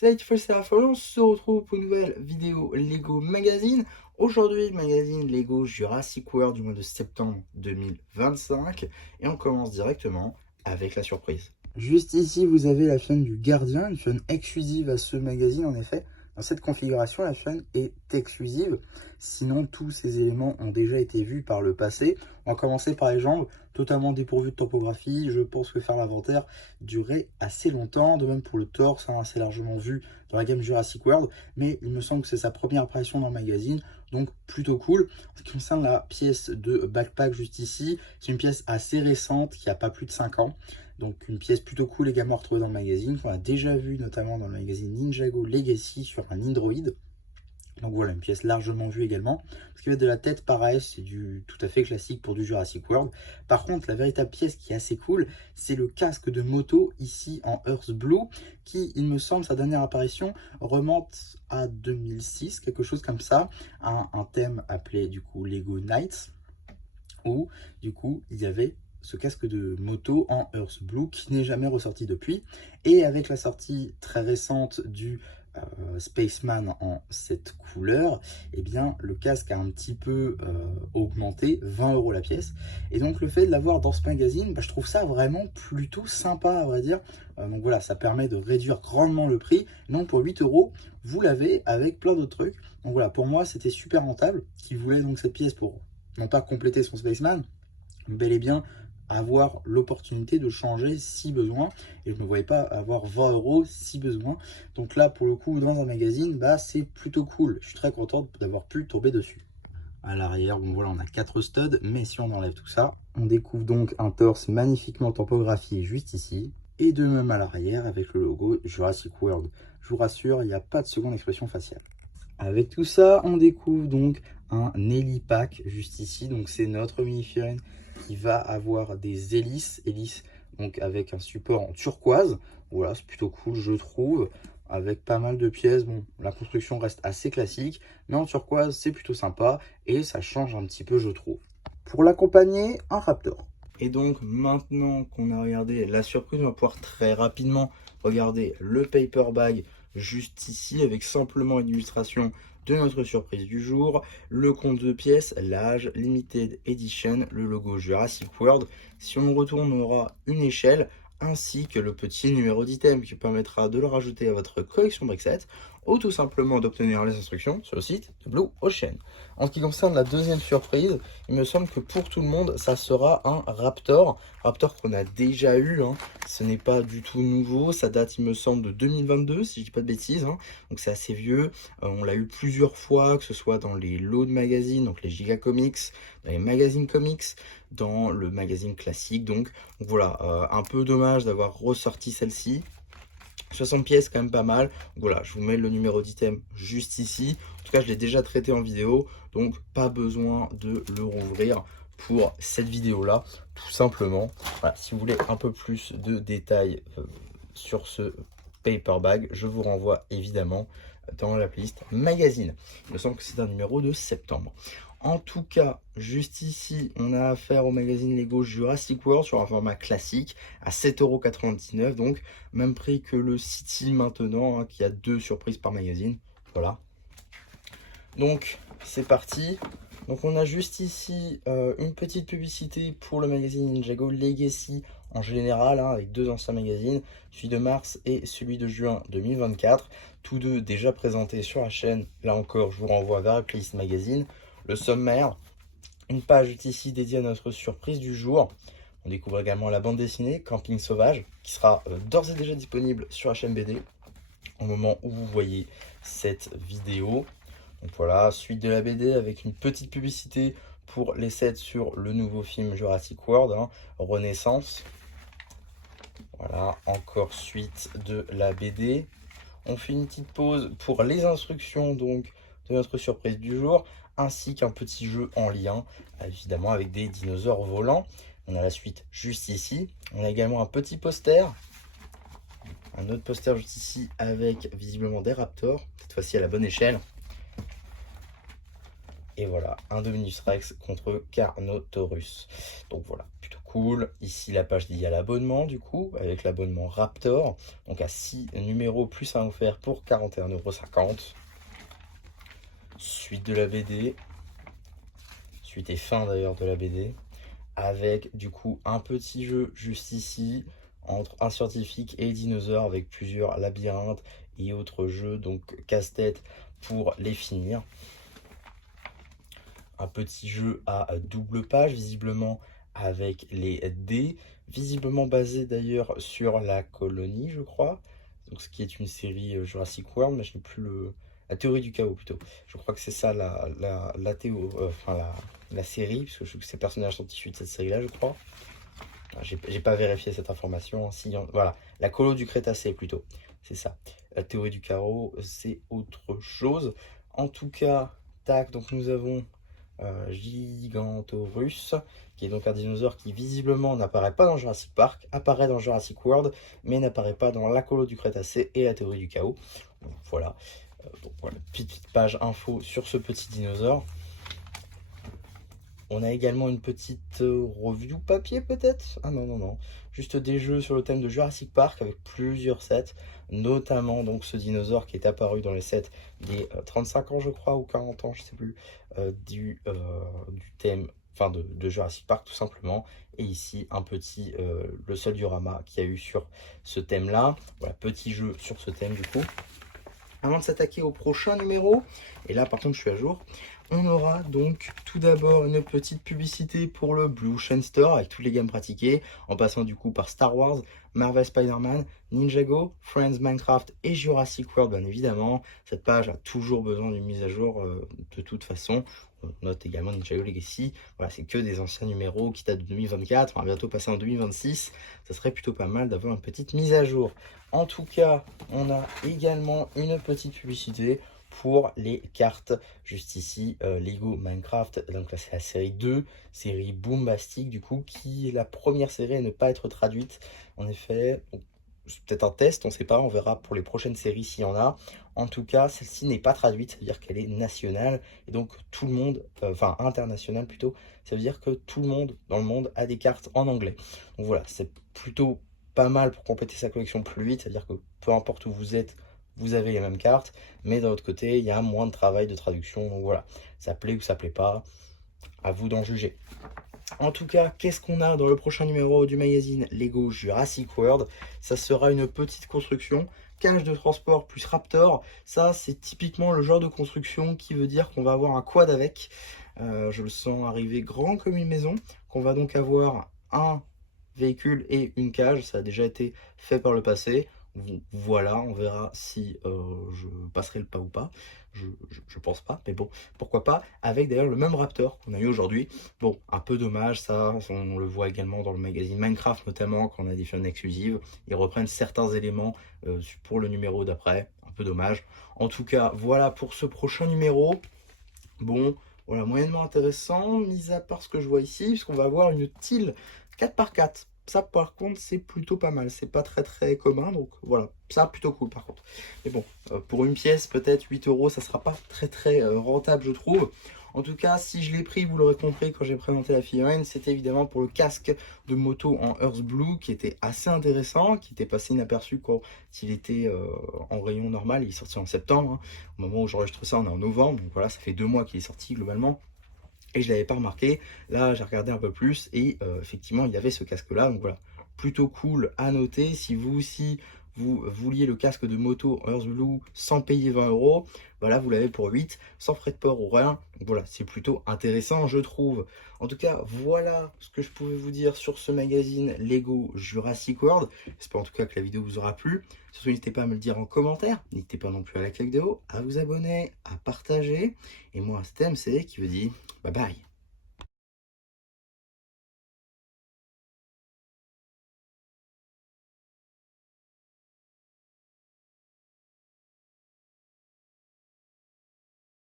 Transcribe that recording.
Salut les Seraphon, on se retrouve pour une nouvelle vidéo Lego Magazine. Aujourd'hui, magazine Lego Jurassic World du mois de septembre 2025. Et on commence directement avec la surprise. Juste ici, vous avez la chaîne du Gardien, une chaîne exclusive à ce magazine en effet. Dans cette configuration, la chaîne est exclusive. Sinon, tous ces éléments ont déjà été vus par le passé. On va commencer par les jambes, totalement dépourvues de topographie. Je pense que faire l'inventaire durait assez longtemps. De même pour le torse, assez largement vu dans la gamme Jurassic World. Mais il me semble que c'est sa première apparition dans le magazine, donc plutôt cool. En ce qui concerne la pièce de backpack juste ici, c'est une pièce assez récente qui n'a pas plus de 5 ans. Donc une pièce plutôt cool également retrouvée dans le magazine, qu'on a déjà vu notamment dans le magazine Ninjago Legacy sur un Nindroid. Donc voilà, une pièce largement vue également. Ce qui va être de la tête, pareil, c'est du tout à fait classique pour du Jurassic World. Par contre, la véritable pièce qui est assez cool, c'est le casque de moto ici en Earth Blue, qui, il me semble, sa dernière apparition remonte à 2006, quelque chose comme ça, un thème appelé du coup Lego Nights, où du coup il y avait ce casque de moto en Earth Blue qui n'est jamais ressorti depuis. Et avec la sortie très récente du Spaceman en cette couleur, et eh bien le casque a un petit peu augmenté, 20 € la pièce. Et donc le fait de l'avoir dans ce magazine, je trouve ça vraiment plutôt sympa à vrai dire. Donc voilà, ça permet de réduire grandement le prix. Donc pour 8 €, vous l'avez avec plein d'autres trucs. Donc voilà, pour moi c'était super rentable. Qui voulait donc cette pièce pour non pas compléter son Spaceman, bel et bien avoir l'opportunité de changer si besoin. Et je ne me voyais pas avoir 20 € si besoin. Donc là, pour le coup, dans un magazine, c'est plutôt cool. Je suis très content d'avoir pu tomber dessus. À l'arrière, bon voilà, on a 4 studs, mais si on enlève tout ça, on découvre donc un torse magnifiquement topographié juste ici. Et de même à l'arrière avec le logo Jurassic World. Je vous rassure, il n'y a pas de seconde expression faciale. Avec tout ça, on découvre donc un hélipack juste ici. Donc c'est notre mini-figurine qui va avoir des hélices donc avec un support en turquoise. Voilà, c'est plutôt cool je trouve. Avec pas mal de pièces. Bon, la construction reste assez classique, mais en turquoise c'est plutôt sympa et ça change un petit peu je trouve. Pour l'accompagner, un Raptor. Et donc maintenant qu'on a regardé la surprise, on va pouvoir très rapidement regarder le paper bag juste ici avec simplement une illustration de notre surprise du jour, le compte de pièces, l'âge, limited edition, le logo Jurassic World. Si on retourne, on aura une échelle ainsi que le petit numéro d'item qui permettra de le rajouter à votre collection Brickset ou tout simplement d'obtenir les instructions sur le site de Blue Ocean. En ce qui concerne la deuxième surprise, il me semble que pour tout le monde, ça sera un Raptor. Raptor qu'on a déjà eu, ce n'est pas du tout nouveau, ça date il me semble de 2022 si je dis pas de bêtises, donc c'est assez vieux. On l'a eu plusieurs fois, que ce soit dans les lots de magazines, donc les Giga Comics, dans les magazines comics, dans le magazine classique, donc voilà, un peu dommage d'avoir ressorti celle-ci. 60 pièces quand même pas mal. Voilà, je vous mets le numéro d'item juste ici. En tout cas, je l'ai déjà traité en vidéo, donc pas besoin de le rouvrir pour cette vidéo là, tout simplement. Voilà, si vous voulez un peu plus de détails sur ce paper bag, je vous renvoie évidemment dans la playlist magazine. Il me semble que c'est un numéro de septembre. En tout cas, juste ici, on a affaire au magazine Lego Jurassic World sur un format classique à 7,99 €, donc même prix que le City maintenant, qui a 2 surprises par magazine. Voilà. Donc, c'est parti. Donc, on a juste ici une petite publicité pour le magazine Ninjago Legacy en général, avec 2 anciens magazines, celui de mars et celui de juin 2024. Tous deux déjà présentés sur la chaîne. Là encore, je vous renvoie vers la playlist magazine. Le sommaire, une page ici dédiée à notre surprise du jour. On découvre également la bande dessinée Camping Sauvage, qui sera d'ores et déjà disponible sur la chaîne BD au moment où vous voyez cette vidéo. Donc voilà, suite de la BD avec une petite publicité pour les sets sur le nouveau film Jurassic World, Renaissance. Voilà, encore suite de la BD. On fait une petite pause pour les instructions donc de notre surprise du jour, ainsi qu'un petit jeu en lien, évidemment avec des dinosaures volants. On a la suite juste ici. On a également un petit poster. Un autre poster juste ici avec visiblement des raptors, cette fois-ci à la bonne échelle. Et voilà, un Dominus Rex contre Carnotaurus. Donc voilà, plutôt cool. cool. Ici, la page dédiée à l'abonnement, du coup, avec l'abonnement Raptor. Donc à 6 numéros plus un offert pour 41,50 €. Suite de la BD. Suite et fin d'ailleurs de la BD. Avec du coup un petit jeu juste ici entre un scientifique et dinosaure avec plusieurs labyrinthes et autres jeux, donc casse-tête pour les finir. Un petit jeu à double page, visiblement avec les dés, visiblement basé d'ailleurs sur la colonie, je crois. Donc ce qui est une série Jurassic World, mais je n'ai plus la théorie du chaos plutôt. Je crois que c'est ça la série, puisque je sais que ces personnages sont issus de cette série-là, je crois. J'ai pas vérifié cette information. Voilà, la colo du Crétacé plutôt, c'est ça. La théorie du chaos, c'est autre chose. En tout cas, tac, donc nous avons Gigantorus, qui est donc un dinosaure qui visiblement n'apparaît pas dans Jurassic Park, apparaît dans Jurassic World, mais n'apparaît pas dans la colo du Crétacé et la théorie du chaos. Donc, voilà, petite page info sur ce petit dinosaure. On a également une petite review papier peut-être. Ah non, non, non. Juste des jeux sur le thème de Jurassic Park avec plusieurs sets. Notamment donc ce dinosaure qui est apparu dans les sets des 35 ans je crois, ou 40 ans, je sais plus, du thème, enfin de Jurassic Park tout simplement. Et ici un petit, le seul diorama qu'il y a eu sur ce thème là. Voilà, petit jeu sur ce thème du coup. Avant de s'attaquer au prochain numéro, et là par contre je suis à jour, on aura donc tout d'abord une petite publicité pour le Blue Ocean Store avec toutes les gammes pratiquées, en passant du coup par Star Wars, Marvel Spider-Man, Ninjago, Friends Minecraft et Jurassic World bien évidemment. Cette page a toujours besoin d'une mise à jour de toute façon. On note également Ninjago Legacy, voilà, c'est que des anciens numéros qui datent de 2024, on va bientôt passer en 2026, ça serait plutôt pas mal d'avoir une petite mise à jour. En tout cas, on a également une petite publicité pour les cartes, juste ici, Lego Minecraft, donc là c'est la série 2, série Boombastic du coup, qui est la première série à ne pas être traduite, en effet. C'est peut-être un test, on ne sait pas, on verra pour les prochaines séries s'il y en a. En tout cas, celle-ci n'est pas traduite, ça veut dire qu'elle est nationale, et donc tout le monde, enfin internationale plutôt, ça veut dire que tout le monde dans le monde a des cartes en anglais. Donc voilà, c'est plutôt pas mal pour compléter sa collection plus vite, c'est-à-dire que peu importe où vous êtes, vous avez les mêmes cartes, mais d'un autre côté, il y a moins de travail de traduction, donc voilà, ça plaît ou ça plaît pas, à vous d'en juger. En tout cas, qu'est-ce qu'on a dans le prochain numéro du magazine Lego Jurassic World? Ça sera une petite construction, cage de transport plus Raptor. Ça, c'est typiquement le genre de construction qui veut dire qu'on va avoir un quad avec. Je le sens arriver grand comme une maison, qu'on va donc avoir un véhicule et une cage. Ça a déjà été fait par le passé. Voilà, on verra si je passerai le pas ou pas. Je pense pas, mais bon, pourquoi pas. Avec d'ailleurs le même Raptor qu'on a eu aujourd'hui. Bon, un peu dommage ça, on le voit également dans le magazine Minecraft notamment, quand on a des fans exclusives. Ils reprennent certains éléments pour le numéro d'après, un peu dommage. En tout cas, voilà pour ce prochain numéro. Bon, voilà, moyennement intéressant, mis à part ce que je vois ici, puisqu'on va avoir une tile 4x4. Ça, par contre, c'est plutôt pas mal. C'est pas très commun, donc voilà. Ça, plutôt cool, par contre. Mais bon, pour une pièce, peut-être 8 €, ça sera pas très rentable, je trouve. En tout cas, si je l'ai pris, vous l'aurez compris quand j'ai présenté la figurine, c'était évidemment pour le casque de moto en Earth Blue, qui était assez intéressant, qui était passé inaperçu quand il était en rayon normal. Il est sorti en septembre, hein. Au moment où j'enregistre ça, on est en novembre, donc voilà, ça fait 2 mois qu'il est sorti globalement. Et je ne l'avais pas remarqué. Là, j'ai regardé un peu plus et effectivement, il y avait ce casque-là. Donc voilà, plutôt cool à noter. Si vous aussi, vous vouliez le casque de moto Earth Blue sans payer 20 €, voilà, vous l'avez pour 8, sans frais de port ou rien. Donc voilà, c'est plutôt intéressant, je trouve. En tout cas, voilà ce que je pouvais vous dire sur ce magazine Lego Jurassic World. J'espère en tout cas que la vidéo vous aura plu. Surtout, n'hésitez pas à me le dire en commentaire. N'hésitez pas non plus à liker la vidéo, à vous abonner, à partager. Et moi, c'était MC qui vous dit bye bye.